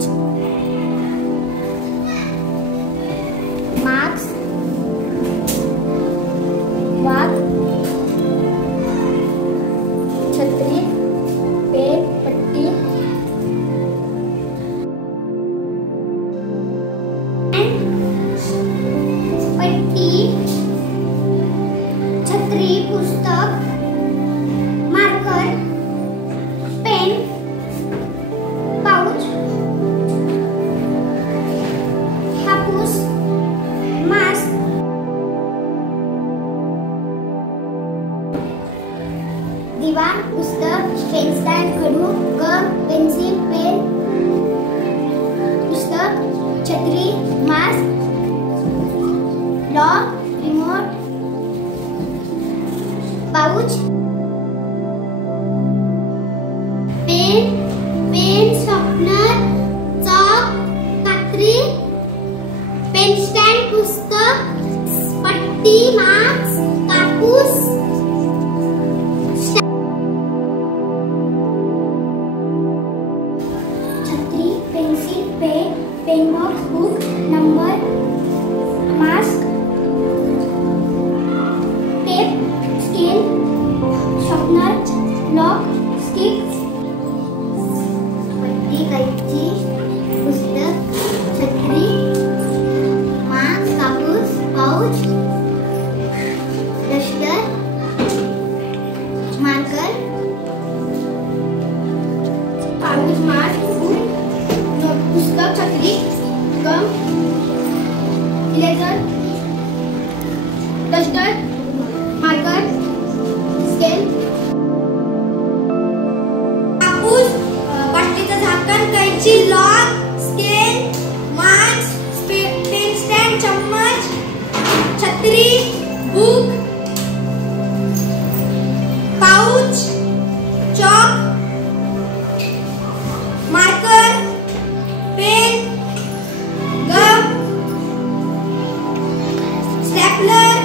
pouch, mask, वाग, छत्री, pen, पट्टी, पट्टी, छत्री, पुस्तक, मार्कर, पेन, पाउच, कापूस, मास्क, दिवा, पुस्तक, पेन स्टँड, खडू, गम, पेन्सिल, पेन, पुस्तक, छत्री, mask, lock, remote, pouch, pen, sharpener, chalk, कात्री, पेन स्टँड, पुस्तक, पट्टी, मास्क, कापूस, छत्री, pencil, pen box, book, number, mask, tape, scale, sharpener, lock, stick, पट्टी, कैची, पुस्तक, छत्री, मास्क, कापूस, pouch, duster, marker, pouch, mask, पुस्तक, छत्री, gum, eraser, duster, marker, scale, कापूस, पट्टीचं झाकण, कैची, lock, scale, mask, pen stand, चम्मच, छत्री, book, pouch, chalk, marker, pen, gum, stapler,